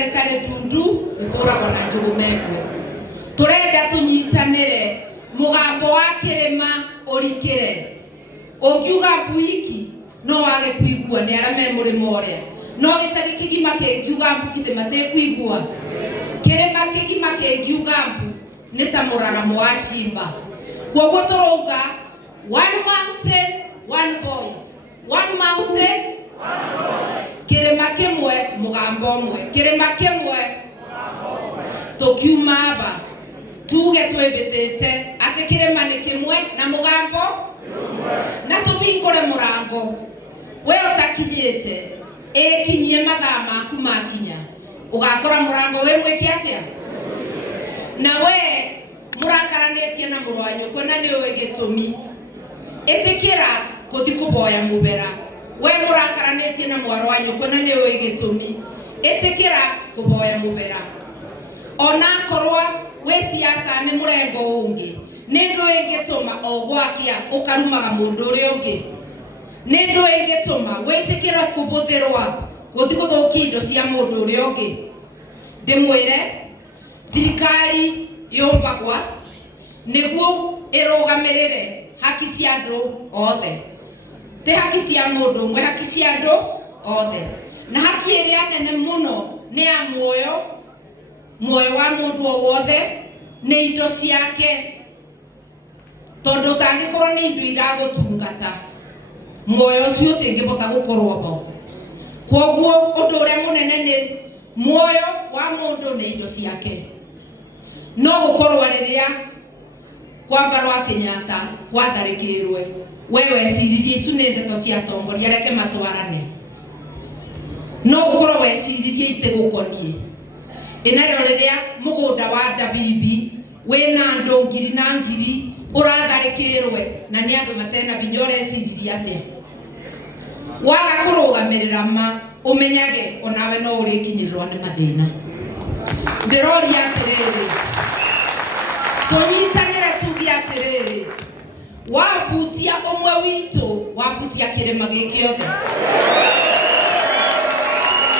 tare dundu ikora bona njugumekwe turenda tunyitanire mugambo wa kirima urikire ongiuga buiki no wage kuigua ni arame murimo uria no gicagi kigima kingiuga mbukithe mate kuigua kirima kigima kingiuga mbu ni ta muraramo wa shimba kwoguo turuga one mountain one voice one mountain one voice kirima kimwe mugambo umwe kirima kimwe tukiuma aba tuge twebetete ati kirima ni kimwe na mugambo na tubingore murango we utakinyete kinyie mathaa maku makinya ugakora murango we mwiki atia na we murakaranetie na murwanyu kona ni we gitumi etikira kuthi kuboya mubera we murakaranetie na mwarwanyu kona ni we gitumi etikira kuboya mubera ona korwa we siasa ni murengo ungi nindu ingituma ogwakia ukarumaga mundu uri ungi nindu ingituma witikira kubuthirwa guthi guthukia indo cia mundu uri ungi ndimwire thirikari yumbagwa niguo irugamirire haki cia andu othe te haki cia mundu umwe haki cia andu othe na haki iria nene muno ni ya muoyo wa mundu wothe ni indo ciake tondu tangikorwo ni indo iragutungata muoyo ucio utingibota gukorwo bo kwoguo undu uria munene ni muoyo wa mundu ni indo ciake no gukorwo riria kwambarwa Kenyatta kwatharikirwe wewe ciririe icu ni ndeto cia atongoria reke matwarane no gukorwo weciririe itigukonie inario riria mugunda wa Dabibi wina andu ngiri na ngiri uratharikirwe na ni andu matena binya ureciririe ate waga kurugamirira ma umenyage onawe no urikinyirirwa ni mathina ndiroria atiriri tunyitanire tugi atiriri wabutia umwe witu wabutia kirima giki othe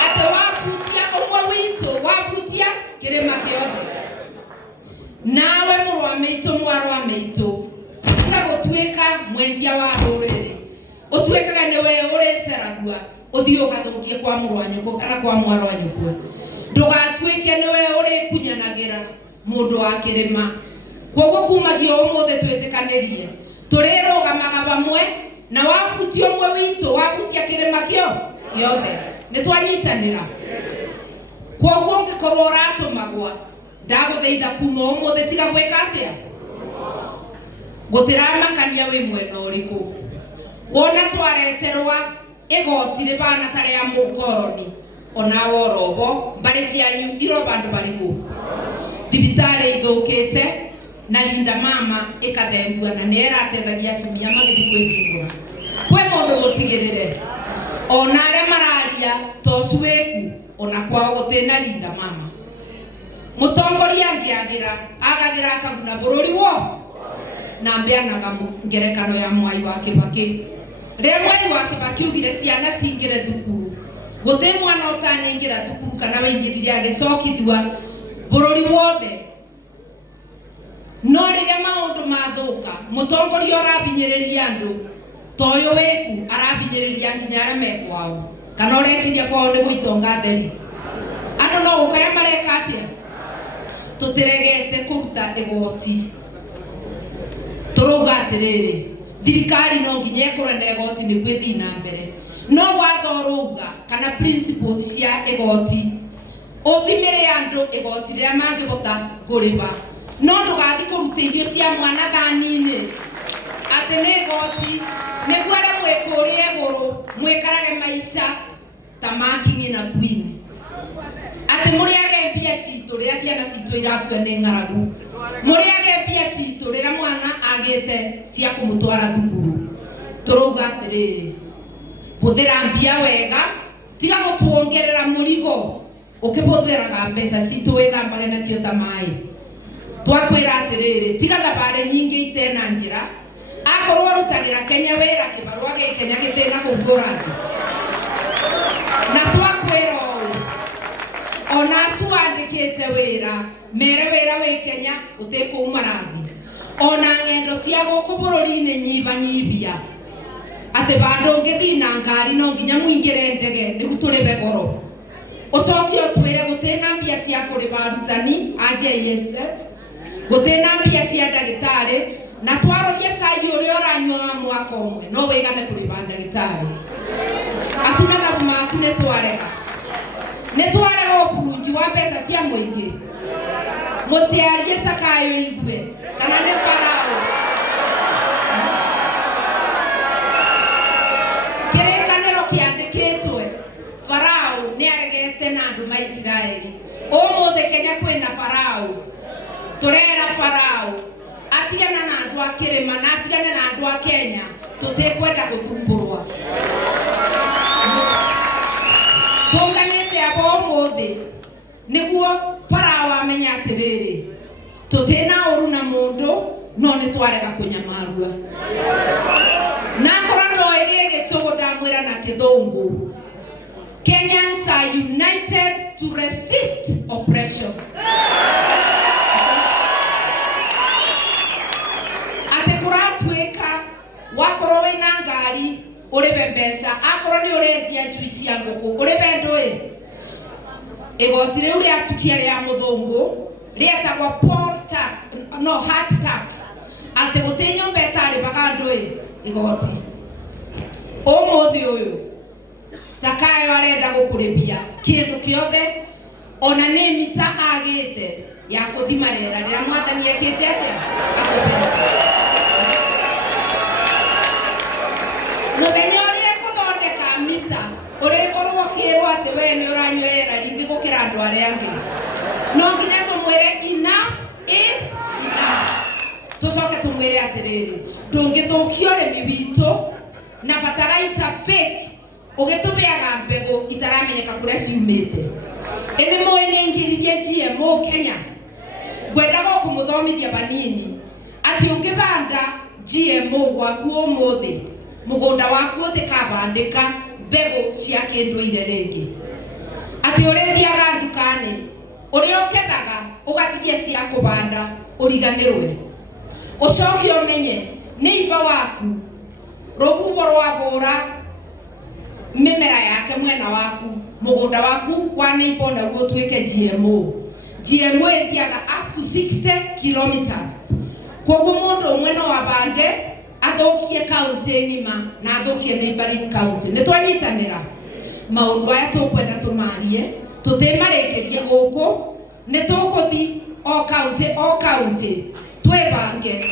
ate wabutia umwe witu wabutia kirima giothe nawe murwa meitu mwarwa meitu tiga gutwika mwendia wa ruriri utwikaga ni we ureceragua uthii ugathukie kwa murwa nyuko kana kwa mwarwa nyuko ndugatwike ni we urikunyanagira mundu wa kirima kwoguo kumagio umuthe twitikanirie turirugamaga bamwe na wabutia umwe witu wabutia kirima kio giothe ni twanyitanira kwoguo ngikorwo uratumagwa ndagutheitha kuma umuthe tiga gwika atia gutiramakania wi mwena uriku wona twareterwa igoti ribana tare ya mukoroni ona worobo mbari cianyu iro bandu bariku thibitari ithukite na Linda Mama ikathengua na nera atethagia atumia magithi kwibingura kwe mundu gutigirire ona aria mararia tocuiku ona kwao gutina Linda Mama mutongoria ngiagira agagira akaguna bururi wo na mbeanaga ngerekano ya Mwai wa Kibaki ria Mwai wa Kibaki ugire ciana cingire thukuru guti mwana utaningira thukuru kana waingirire agicokithua bururi wothe no riria maundu mathuka mutongoria urabinyiriria andu toyo weku arabinyiriria nginya aria mekwao kana ureciria kwao ni guitonga theri andu no gukaya mareka atia tutiregete kuruta igoti turuga atiriri thirikari no nginya ikore na igoti niguo ithi na mbere no watho ruga kana principles cia igoti uthimire andu igoti ria mangibota kuriba no ndugathi kuruta irio cia mwana thanini ati ni igoti niguo aria mwikuria iguru mwikarage maica ta makingi na Queen ati muriage mbia citu riria ciana citu irakua ni ng'aragu muriage mbia citu riria mwana agite cia kumutwara thukuru turuga atiriri buthira mbia wega tiga gutuongerera murigo ukibuthiraga mbeca citu withambage nacio ta mai twakwira atiriri tiga thabari nyingi itena njira akorwo rutagira Kenya wira kibarua gi Kenya gitena kungura na twakwira ona marutite wira mere wira we Kenya utekuma rathi ona ngendo cia guku bururi-ini nyibanyibia ate bandu ngithi na ngari no nginya muingire ndege nigu turibe goro ucoke utwire gutena mbia cia kuriba arutani a JSS gutena mbia cia ndagitari na twaroria sai uria uranyua mwaka umwe no wigane kuriba ndagitari asinaga maku ne twarega uburuji wa pesa cia muingi mutiarie Sakayo igwe kana ne Farao kirekaniro kiandikitwe Farao ni aregete na andu ma Israeli umuthe Kenya kwina Farao turera Farao atigana na andu a kirima na atigana na andu a Kenya tutikwenda gutumburwa tunganite abo umuthe niguo Farao amenya atiriri tutina uru na mundu no ni twarega kunyamarua na korano egege sogoda mwira na kithungu. Kenyans are united to resist oppression. Ate kuratweka wakoro wina ngari uribe mbeca akoro ni urendia njui cia nguku uribe ndui igoti riu ria tukia ria muthungu rietagwo poll tax no heart tax ate gutinyo mbetari bagandui igoti umuthi uyu Sakayo arenda gukuribia kindu kiothe ona ni mita agite ya kuthima rera rira mwathani ekite atia muthenya uria kuthondeka mita urikorwo kirwo ati we ni uranywerera ringi gukira andu aria angi no nginya tumwire enough is enough tucoke tumwire atiriri ndungithukia urimi witu na fertilizer fake ugitubeaga mbegu itaramenyeka kuria ciumite ene moene ngiririe GMO Kenya gwenda go kumuthomithia banini ati ungibanda GMO gwaku umuthi mugunda waku utikabandika mbegu cia kinduire ringi ati urithiaga ndukani uria ukethaga ugatigia cia kubanda uriganirwe ucoke umenye ni iba waku rububo rwa bura mimera yake mwena waku mugunda waku wa neighbor na gutwike GMO ithiaga up to 60 kilometers koguo mundu umwe no abande athukie county ngima na athukie neighboring county ni twanyitanira maundu aya tukwenda tumarie tutimarikirie guku ni tukuthi o county twebange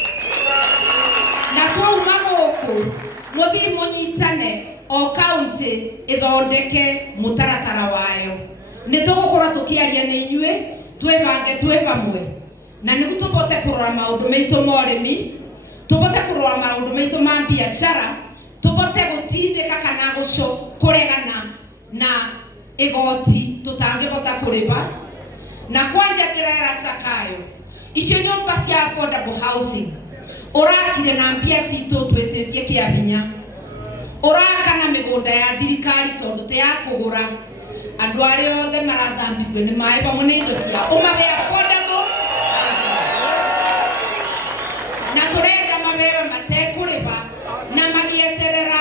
na twauma guku muthi munyitane o county ithondeke mutaratara wayo ni tugukora tukiaria ni inyue twebange twe bamwe na nigu tubote kurora maundu maitu morimi tubote kurora maundu maitu ma biashara tubote gutindika kana kuregana na igoti tutangibota kuriba na kwanja kirera Sakayo icio nyumba cia affordable housing urakire na mbia citu twetitie kiabinya uraka na migunda ya thirikari tondu te ya kugura andu aria othe marathambirwe ni mai pamwe ni indo cia umabe affordable na turenda mabeo matekuriba na magieterera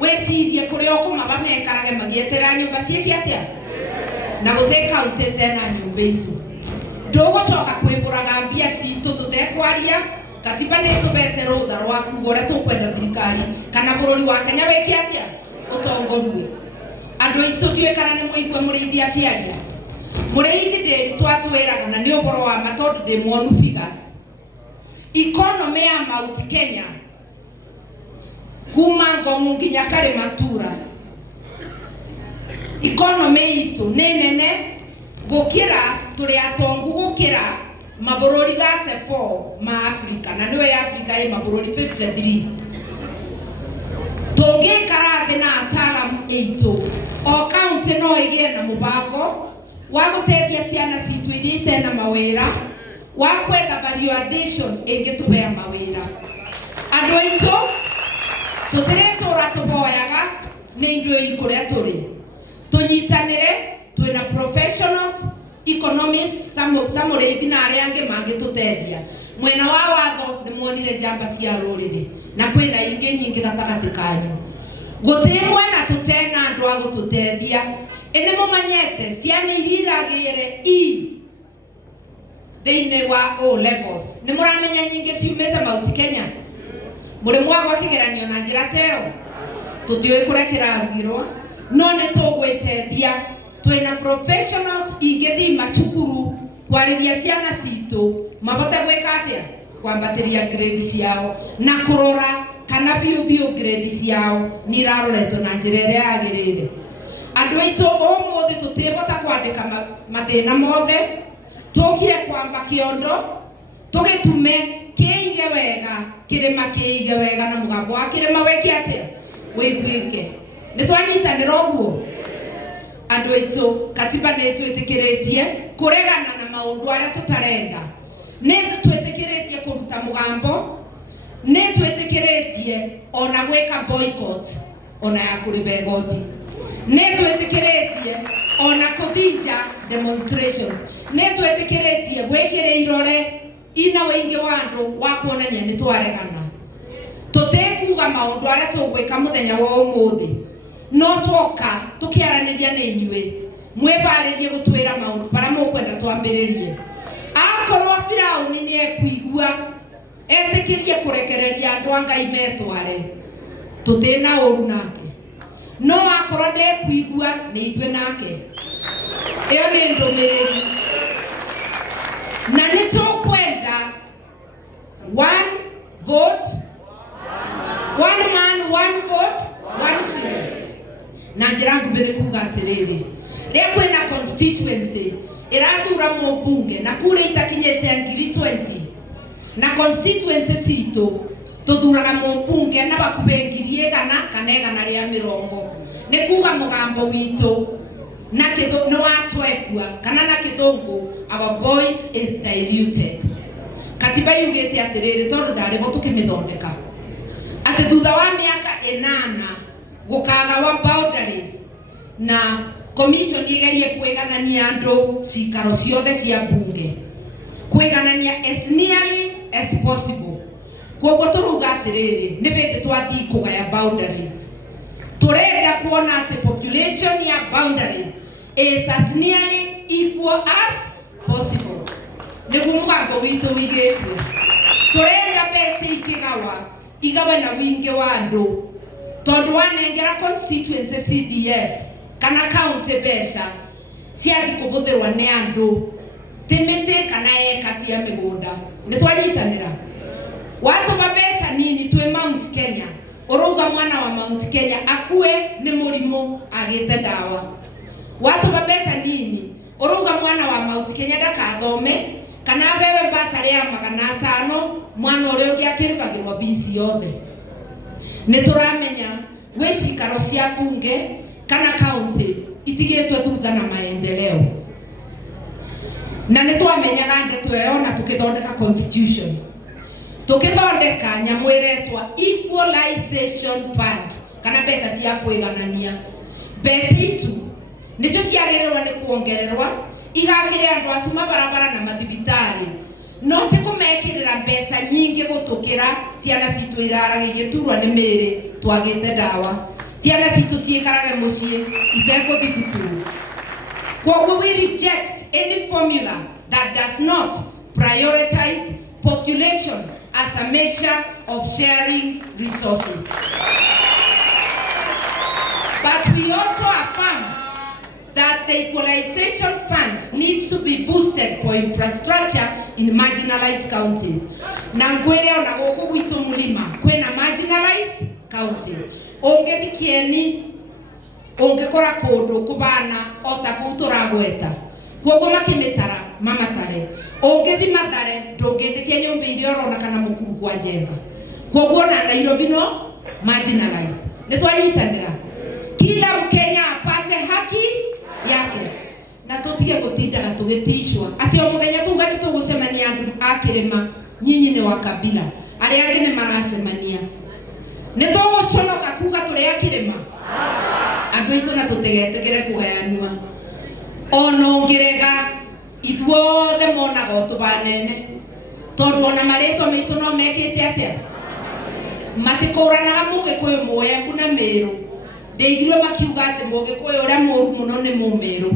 wecirie kuria ukumaba mekarage magieterera nyumba ciiki atia na gutheka utete na nyumba icio ndugucoka kwiburaga mbia citu tutekwaria katiba ni tubete rutha rwa kugura tukwenda thirikari kana bururi wa Kenya wiki atia utongorue andu aitu tuikana ni muigwe muriithia kiaria muriithi nderi twatwiraga na ni uboro wa matondu de mwonu figures economy ya Mount Kenya kuma Ngong'u nginya Karimatura economy itu ni nene gukira turi atongu gukira mabururi 34 ma Africa na niwe Africa ye mabururi 53 toge karathi na atalam 8 o county no igie na mubango wa gutethia ciana citu iria na mawira wa kwetha value addition ingitubea mawira andu aitu tutiretura tuboyaga ni indui kuria turi tunyitanire twina professionals economists ta Mũrĩithi na arĩa angĩ mangĩtũteithia mwena wa watho nĩ muonire njamba cia rũrĩrĩ na kwĩna ingĩ nyingĩ gatagatĩ kanyu gũtirĩ mwena tũtena andũ a gũtũteithia ĩnĩ mũmanyete ciana iria iragĩire thĩinĩ wa O levels nĩ mũramenya nyingĩ ciumĩte Mount Kenya mũrĩ mwagwa kĩgeranio na njĩra teo tũtiũĩ kũrĩa kĩrarugirwo no nĩ tũgwĩteithia twĩna professionals ingĩthiĩ macukuru kwarĩria ciana citũ mahote gwĩka atĩa kwambatĩria grade ciao na kũrora kana biũ grade ciao nĩ iraroretwo na njĩra ĩrĩa yagĩrĩire andũ aitũ ũmũthĩ tũtĩhota kwandĩka mathĩna mothe tũkire kwamba kĩondo tũgĩtume kĩige wega kĩrĩma kĩige wega na mũgambo wa kĩrĩma wĩke atĩa wĩiguĩke nĩ twanyitanĩra ũguo andũ aitũ katiba nĩ twĩtĩkĩrĩtie kũregana na maũndũ arĩa tũtarenda nĩ twĩtĩkĩrĩtie kũruta mũgambo nĩ twĩtĩkĩrĩtie ona gwĩka boycott ona ya kũrĩha igoti nĩ twĩtĩkĩrĩtie ona kũthinja demonstrations nĩ twĩtĩkĩrĩtie gwĩkĩra irore ina wĩingĩ wa andũ wa kuonania nĩ twaregana tũtĩkuga maũndũ arĩa tũgwĩka mũthenya wa ũmũthĩ no twoka tũkĩaranĩria nĩ inyuĩ mwĩbarĩrie gũtwĩra maũndũ marĩa mũkwenda twambĩrĩrie akorwo Firaũni nĩ ekũigua etĩkĩrie kũrekereria andũ a Ngai metware tũtĩna ũru nake no akorwo ndekũigua nĩ ithuĩ nake ĩyo nĩ ndũmĩrĩri na nĩ tũkwenda one vote one man one vote one share na njĩra nguhĩ nĩ kuga atĩrĩrĩ rĩrĩa kwĩna constituency ĩrathura mũmbunge na kura itakinyĩte 20 na constituency citũ tũthuraga mũmbunge na bakuhĩ 100 kana 150 nĩ kuga mũgambo witũ na nĩ watwekua kana na kĩthũngũ our voice is diluted katiba yugĩte atĩrĩrĩ tondũ ndarĩho tũkĩmĩthondeka atĩ thutha wa mĩaka 8 gũkaga wa boundaries na commission igerie kwĩganania andũ cikaro ciothe cia bunge kwĩganania as nearly as possible koguo tũruga atĩrĩrĩ nĩ bĩndĩ twathiĩ kũgaya boundaries tũrenda kuona atĩ population ya boundaries is as nearly equal as possible nĩguo mũgambo witũ wĩigĩtwo tũrenda mbeca ikĩgawa igawe na wĩingĩ wa andũ tondũ wanengera constituency CDF kana county mbeca ciathi kũbũthĩrwo nĩ andũ tĩmĩtĩ kana eka cia mĩgũnda nĩ twanyitanĩra watũma mbeca nini twĩ Mount Kenya ũrauga mwana wa Mount Kenya akue nĩ mũrimũ agĩte ndawa watũma mbeca nini ũrauga mwana wa Mount Kenya ndakathome kana bewe basarĩ ya 500 mwana ũrĩa ũngĩ akĩrĩbagĩrwo bisi yothe nĩ tũramenya gwĩ cikaro cia bunge kana county itigĩtwe thutha na maendeleo na nĩ twamenyaga ndeto ĩyo na tũkĩthondeka constitution tũkĩthondeka nyamũ ĩretwa equalization fund kana mbeca cia kwĩganania mbeca icu nĩcio ciagĩrĩirwo nĩ kuongererwa igakĩre andũ acu mabarabara na mathibitarĩ no ti kũmekĩrĩra mbeca nyingĩ gũtũkĩra ciana citũ iraragĩrie turwa nĩ mĩrĩ twagĩte ndawa ciana citũ ciĩkarage mũciĩ itekũthiĩ thukuru koguo we reject any formula that does not prioritize population as a measure of sharing resources. But we also affirm that the equalization fund needs to be boosted for infrastructure in marginalized counties. Na ngwere ona gũkũ gwitũ mũrima kwĩna marginalized counties. Ũngĩthikieni ũngĩkora kũndũ kũbana ota kũu tũragweta koguo makĩmĩtara mamatare ũngĩthi mathare ndũngĩtĩkia nyũmba iria ũrona kana mũkuru kwa njenga koguo na Nairobi no marginalized nĩ twanyitanĩra kila Mkenya apate haki yake na tũtige gũtindaga tũgĩtishwa atĩ o mũthenya tuga nĩ tũgũcemania andũ a kĩrĩma nyinyi nĩ wa kabila arĩa angĩ nĩ maracemania nĩ tũgũconoka kuga tũrĩ a kĩrĩma andũ aitũ na tũtegetegere kũgayanua ona ũngĩrega ithuothe monaga ũtũbanene tondũ ona marĩtwa maitũ no mekĩte atĩa matikũranaga Mũgĩkũyũ Mũembu na Mĩrũ ndeigirwe makiuga atĩ Mũgĩkũyũ ũrĩa mũru mũno nĩ Mũmĩrũ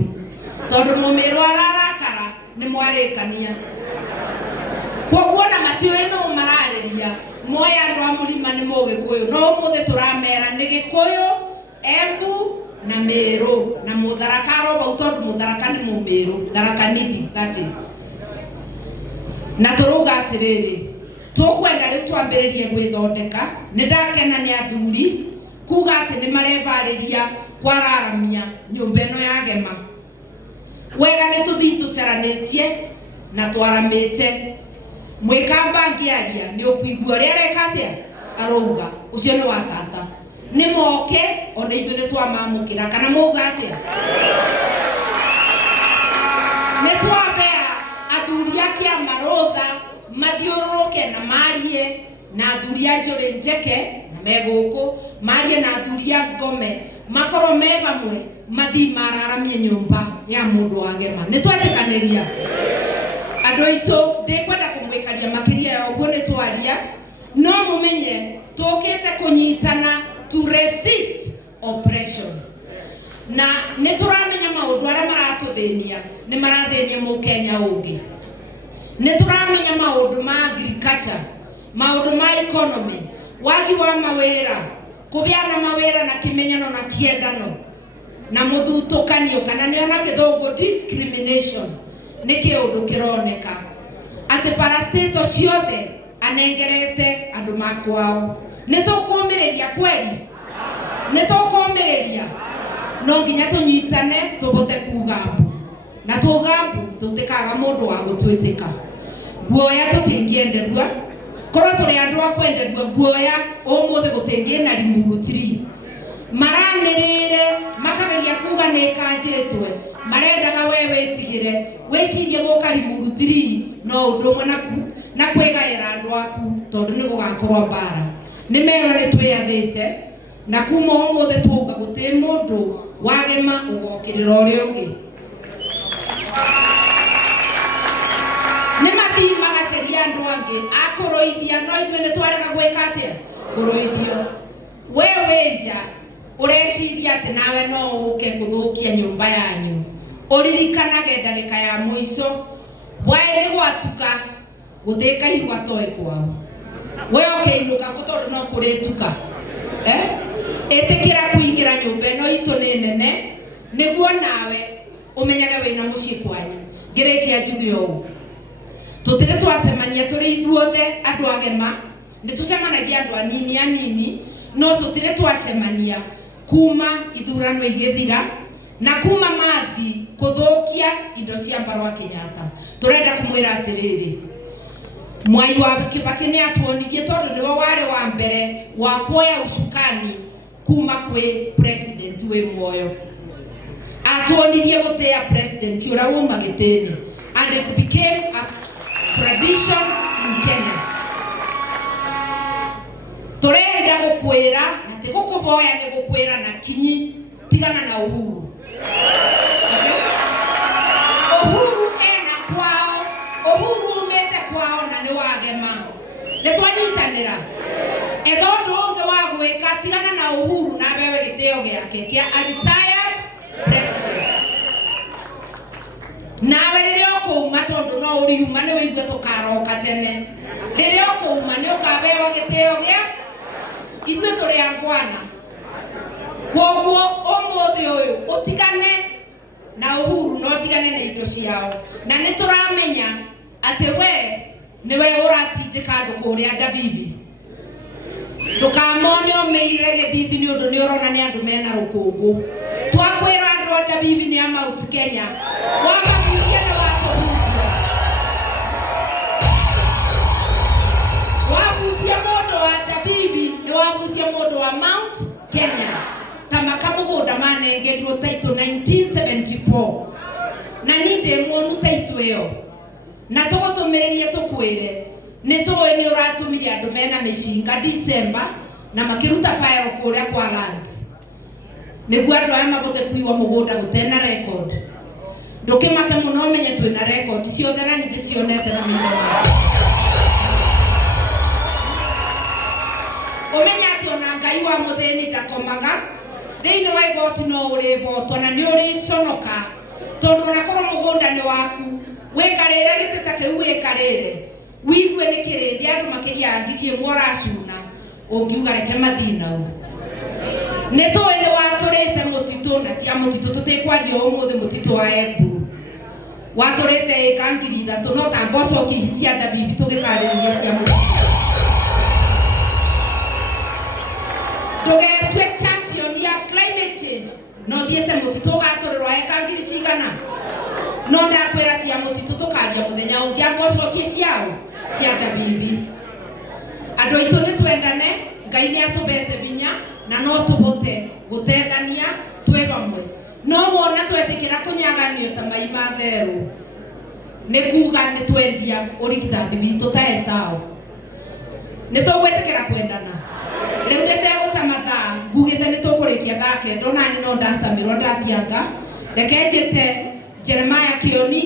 tondũ Mũmĩrũ ararakara nĩ mwarĩkania koguo na matiũĩ no mararĩria moya andũ a Mũrima nĩ Mũgĩkũyũ no ũmũthĩ tũramera nĩ Gĩkũyũ Embu na Mĩrũ na Mũtharaka roba tondũ Mũtharaka nĩ Mũmĩrũ Tharaka Nithi that is na tũrauga atĩrĩrĩ tũkwenda rĩu twambĩrĩrie gwĩthondeka nĩ ndakena nĩ athuri kuga atĩ nĩ marebarĩria kwararamia nyũmba ĩno ya Gema wega nĩ tũthiĩ tũceranĩtie na twaramĩte mwĩkamba ngĩaria nĩ ũkũigua ũrĩa areka atĩa arauga ũcio nĩ wa tata nĩ moke ona ithuĩ nĩ twamamũkĩra kana mauga atĩa nĩ twabea athuri a kĩama rũtha mathiũrũrũke na marie na athuri a Njũrĩ Njeke na megũkũ marie na athuri a Ngome makorwo me bamwe mathi mararamie nyũmba ya mũndũ wa Gema nĩ twetĩkanĩria andũ aitũ ndikwenda kũmwĩkaria makĩria ya ũguo nĩ twaria no mũmenye tũkĩte kũnyitana to resist oppression na nĩ tũramenya maũndũ arĩa maratũthĩnia nĩ marathĩnia Mũkenya ũngĩ nĩ tũramenya maũndũ ma agriculture maũndũ ma economy wagi wa mawĩra kũbĩana mawĩra na kĩmenyano na kĩendano na mũthutũkanio kana nĩ ona gĩthũngũ discrimination nĩ kĩũndũ kĩroneka atĩ parastato ciothe anengerete andũ makwao nĩ tũkũmĩrĩria kweli nĩ tũkũmĩrĩria no nginya tũnyitane tũbote kuga mbu na tuga mbu tũtĩkaga mũndũ wa gũtwĩtĩka guoya tũtingĩenderua korwo tũrĩ andũ a kwenderua guoya ũmũthĩ gũtingĩna Limuru 3 maranĩrĩre makageria kuga nĩ kanjĩtwe marendaga we wĩtigĩre wĩcirie gũka Limuru 3 no ũndũ ũmwe na kwĩgaĩra andũ aku tondũ nĩ gũgakorwo mbara nĩ mero nĩ twĩathĩte na kuma ũmũthĩ tuga gũtĩ mũndũ wa Gema ũgokĩrĩra ũrĩa ũngĩ nĩ mathi magaceria andũ angĩ akũrũithia no ithuĩ nĩ twarega gwĩka atĩa kũrũithio we wĩnja ũreciria atĩ nawe no ũke gũthũkia nyũmba yanyu ũririkanage ndagĩka ya mũico waĩ nĩ gwatuka gũthĩ kahiũ gatoĩ kwao we ũkĩinũka tondũ no kũrĩtuka ĩtĩkĩra kũingĩra nyũmba ĩno itũ nĩ nene nĩguo nawe ũmenyage wĩna mũciĩ kwanyu ngĩrĩkia njuge ũũ tũtirĩ twacemania tũrĩ ithuothe andũ a Gema nĩ tũcemanagia andũ anini no tũtirĩ twacemania kuma ithurano igĩthira na kuma mathi kũthũkia indo cia Mbarwa Kenyatta tũrenda kũmwĩra atĩrĩrĩ Mwai wa Kibaki nĩ atuonirie tondũ nĩwe warĩ wa mbere wa kuoya ucukani kuma kwĩ president wĩ muoyo atuonirie gũtĩa president ũrĩa uma gĩtĩni and it became a tradition in Kenya tũrenda gũkwĩra na ti gũkũboya nĩ gũkwĩra na kinyi tigana na Uhuru Uhuru ena kwao Uhuru umĩte kwao na nĩ wa Gema nĩ twanyitanĩra etho ũndũ ũngĩ wa gwĩka tigana na Uhuru na bewe gĩtĩo gĩake kĩa a retired president nawe rĩrĩa ũkũuma tondũ no ũriuma nĩ wĩigue tũkaroka tene rĩrĩa ũkũuma nĩ ũkabewa gĩtĩo gĩa ithuĩ tũrĩ angwana koguo ũmũthĩ ũyũ ũtigane na Uhuru no tigane na indo ciao na nĩ tũramenya atĩ we nĩwe ũratindĩka andũ kũrĩa Dabibi ndũkamone ũmĩire gĩthithi nĩ ũndũ nĩ ũrona nĩ andũ mena rũkũngũ twakwĩra andũ a Dabibi nĩ a Mount Kenya wamabutia na wakũhutia wabutia mũndũ wa Dabibi nĩ wabutia mũndũ wa Mount Kenya kama kamũgũnda manengerirwo taitũ 1974 na niĩ ndĩ muonu taitũ ĩyo na tũgũtũmĩrĩrie tũkwĩre nĩ tũĩ nĩ ũratũmire andũ mena mĩcinga December na makĩruta fire kũrĩa kwa lands nĩguo andũ aya mabothe kuiwa mũgũnda gũtena record ndukimake muno menye twina record ciothe na ndicionete na mitho umenya ati ona Ngai wa muthini ndakomaga thiini wa igoti no uribotwo na ni uriconoka tondu unakorwo mugunda ni waku wikarire gitita kiu wikarire wigue ni kirindi andu makiria ngiri imwe uracuna ungiuga reke mathina u ni tuwi ni waturite mutitu na cia mutitu tutikwaria umuthi mutitu wa Embu waturite eka ngiri ithatu no ta mboco kici cia ndabibi tugikariria cia mutitu tugetwe champion ya climate change no thiete mutitu ugaturirwa eka ngiri cigana no ndakwira cia mutitu tukaria muthenya ungi mboco kici ciao cia ndabibi andu aitu ni twendane Ngai ni atubete binya na no tubote gutethania twe bamwe no wona twetikira kunyaganio ta mai ma theru ni kuga ni twendia urigithathi witu ta Esau ni tugwetikira kwendana riu ndete gutamatha ngugite ni tukurikia thake ndona ni no ndacamirwo ndathianga reke njite Jeremiah Kioni